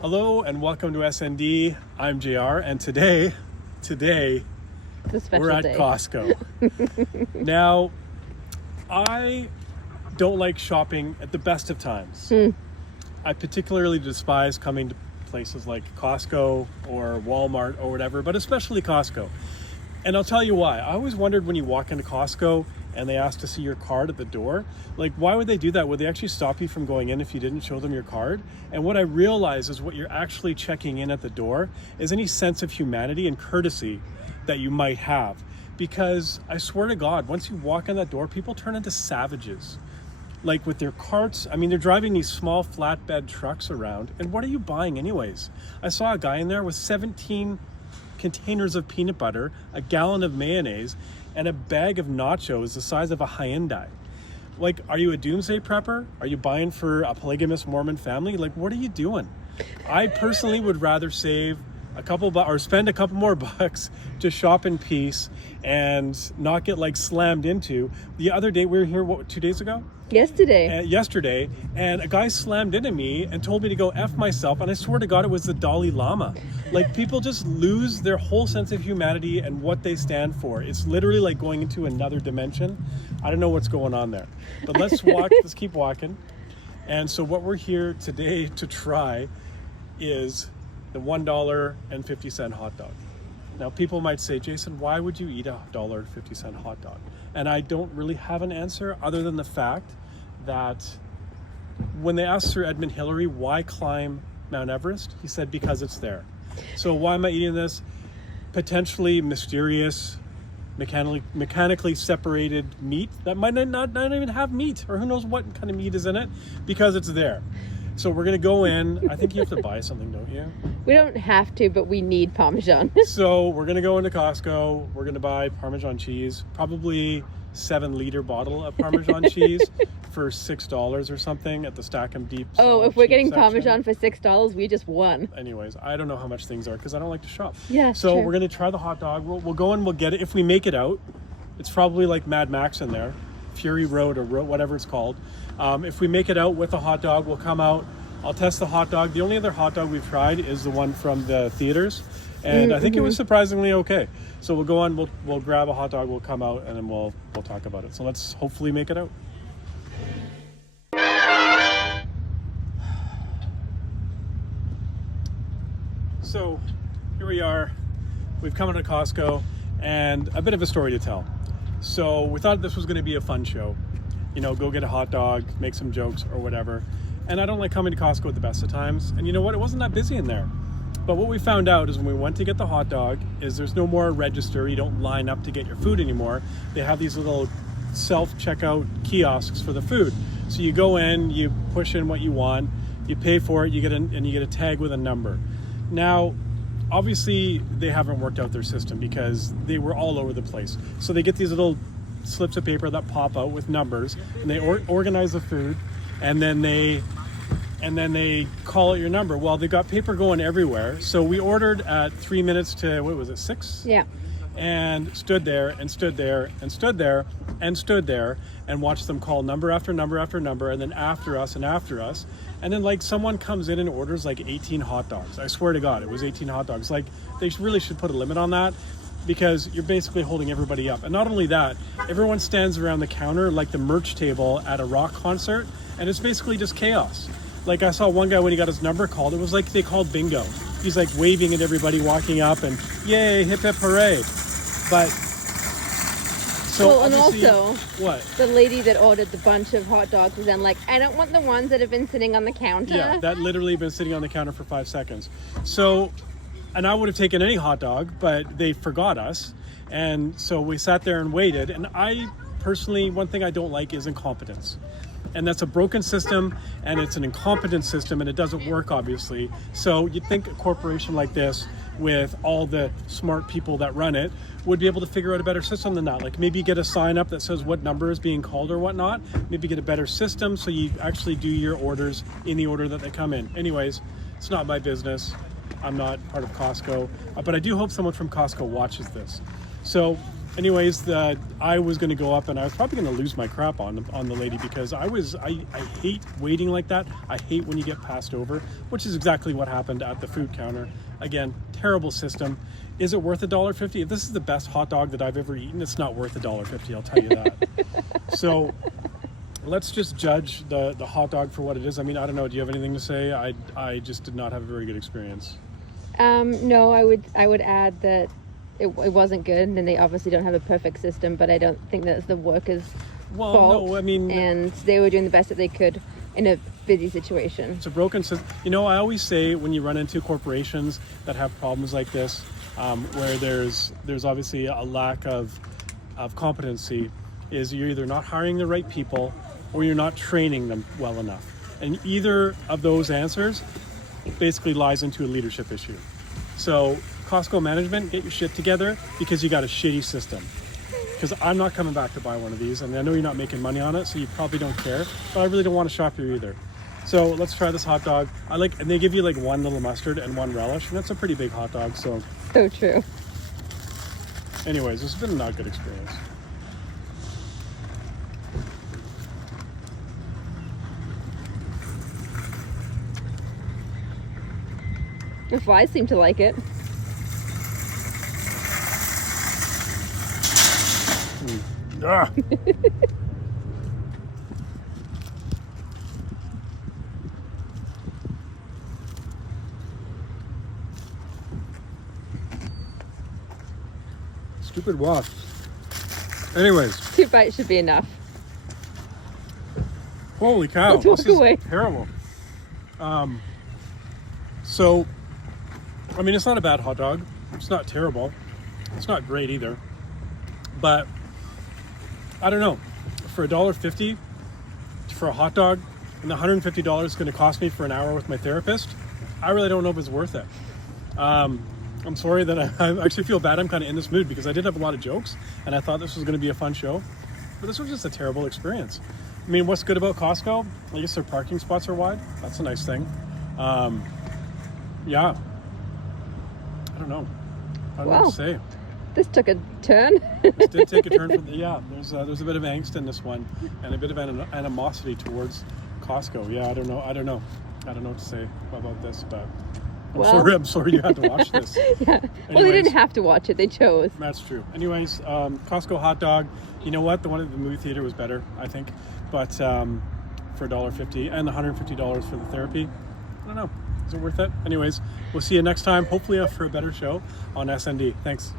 Hello and welcome to SND. I'm JR, and today we're at day. Costco. Now, I don't like shopping at the best of times. I particularly despise coming to places like Costco or Walmart or whatever, but especially Costco. And I'll tell you why. I always wondered when you walk into Costco and they ask to see your card at the door, like, why would they do that? Would they actually stop you from going in if you didn't show them your card? And what I realize is what you're actually checking in at the door is any sense of humanity and courtesy that you might have. Because I swear to God, once you walk in that door, people turn into savages. Like with their carts, I mean, they're driving these small flatbed trucks around. And what are you buying anyways? I saw a guy in there with 17 containers of peanut butter, a gallon of mayonnaise, and a bag of nachos the size of a Hyundai. Like, are you a doomsday prepper? Are you buying for a polygamous Mormon family? Like, what are you doing? I personally would rather save a couple or spend a couple more bucks to shop in peace and not get like slammed into. The other day, we were here, 2 days ago? Yesterday, and a guy slammed into me and told me to go F myself, and I swear to God it was the Dalai Lama. Like, people just lose their whole sense of humanity and what they stand for. It's literally like going into another dimension. I don't know what's going on there, but let's keep walking. And so what we're here today to try is the $1.50 hot dog. Now, people might say, Jason, why would you eat a $1.50 hot dog? And I don't really have an answer other than the fact that when they asked Sir Edmund Hillary why climb Mount Everest, he said because it's there. So why am I eating this potentially mysterious, mechanically separated meat that might not even have meat, or who knows what kind of meat is in it? Because it's there. So we're gonna go in. I think you have to buy something, don't you? We don't have to, but we need Parmesan. So we're gonna go into Costco. We're gonna buy Parmesan cheese, probably 7-liter bottle of Parmesan cheese for $6 or something at the Stack 'em Deep. Oh, if we're getting section. Parmesan for $6, we just won. Anyways, I don't know how much things are because I don't like to shop. Yeah. So sure. we're gonna try the hot dog. We'll go and we'll get it. If we make it out, it's probably like Mad Max in there, Fury Road or whatever it's called. If we make it out with the hot dog, we'll come out. I'll test the hot dog. The only other hot dog we've tried is the one from the theaters, and I think it was surprisingly okay. So we'll go on. We'll grab a hot dog. We'll come out, and then we'll talk about it. So let's hopefully make it out. So here we are. We've come into Costco, and a bit of a story to tell. So we thought this was going to be a fun show. You know, go get a hot dog, make some jokes or whatever. And I don't like coming to Costco at the best of times. And you know what? It wasn't that busy in there. But what we found out is when we went to get the hot dog is there's no more register. You don't line up to get your food anymore. They have these little self-checkout kiosks for the food. So you go in, you push in what you want, you pay for it, you get a tag with a number. Now, obviously, they haven't worked out their system because they were all over the place. So they get these little slips of paper that pop out with numbers, and they organize the food, and then they call out your number. Well, they got paper going everywhere. So we ordered at 3 minutes to, what was it, 6? Yeah. And stood there and stood there and stood there and stood there and watched them call number after number after number, and then after us and after us. And then like someone comes in and orders like 18 hot dogs. I swear to God, it was 18 hot dogs. Like, they really should put a limit on that, because you're basically holding everybody up. And not only that, everyone stands around the counter like the merch table at a rock concert, and it's basically just chaos. Like, I saw one guy when he got his number called, it was like they called bingo. He's like waving at everybody walking up and yay, hip hip hooray. But so well, and also what? The lady that ordered the bunch of hot dogs was then like, I don't want the ones that have been sitting on the counter. Yeah, that literally been sitting on the counter for 5 seconds. So, and I would have taken any hot dog, but they forgot us. And so we sat there and waited. And I personally, one thing I don't like is incompetence. And that's a broken system, and it's an incompetent system, and it doesn't work, obviously. So you'd think a corporation like this, with all the smart people that run it, would be able to figure out a better system than that. Like, maybe get a sign up that says what number is being called or whatnot. Maybe get a better system so you actually do your orders in the order that they come in. Anyways, it's not my business. I'm not part of Costco, but I do hope someone from Costco watches this. So anyways, I was going to go up and I was probably going to lose my crap on the lady because I hate waiting like that. I hate when you get passed over, which is exactly what happened at the food counter. Again, terrible system. Is it worth $1.50? If this is the best hot dog that I've ever eaten, it's not worth $1.50, I'll tell you that. So let's just judge the hot dog for what it is. I mean, I don't know. Do you have anything to say? I just did not have a very good experience. No, I would add that it wasn't good, and they obviously don't have a perfect system, but I don't think that's the workers' fault. No, I mean, and they were doing the best that they could in a busy situation. It's a broken system. You know, I always say when you run into corporations that have problems like this, where there's obviously a lack of competency, is you're either not hiring the right people or you're not training them well enough. And either of those answers basically lies into a leadership issue. So Costco management, get your shit together because you got a shitty system. Because I'm not coming back to buy one of these, and I know you're not making money on it, so you probably don't care, but I really don't want to shop here either. So let's try this hot dog. And they give you like one little mustard and one relish, and that's a pretty big hot dog, so true. Anyways, this has been a not good experience. The flies seem to like it. Ah. Stupid wasps. Anyways. 2 bites should be enough. Holy cow. Let's walk this is away. Terrible. So, I mean, it's not a bad hot dog. It's not terrible. It's not great either. But, I don't know. For $1.50 for a hot dog, and the $150 is going to cost me for an hour with my therapist, I really don't know if it's worth it. I'm sorry that I actually feel bad. I'm kind of in this mood because I did have a lot of jokes, and I thought this was going to be a fun show. But this was just a terrible experience. I mean, what's good about Costco? I guess their parking spots are wide. That's a nice thing. Yeah. I don't know. I don't know what to say. This took a turn. This did take a turn. There's a bit of angst in this one, and a bit of animosity towards Costco. Yeah, I don't know what to say about this, but I'm sorry you had to watch this. Yeah. Anyways, well, they didn't have to watch it. They chose. That's true. Anyways, Costco hot dog. You know what? The one at the movie theater was better, I think. But for $1.50 and $150 for the therapy, I don't know. Is it worth it? Anyways, we'll see you next time. Hopefully for a better show on SND. Thanks.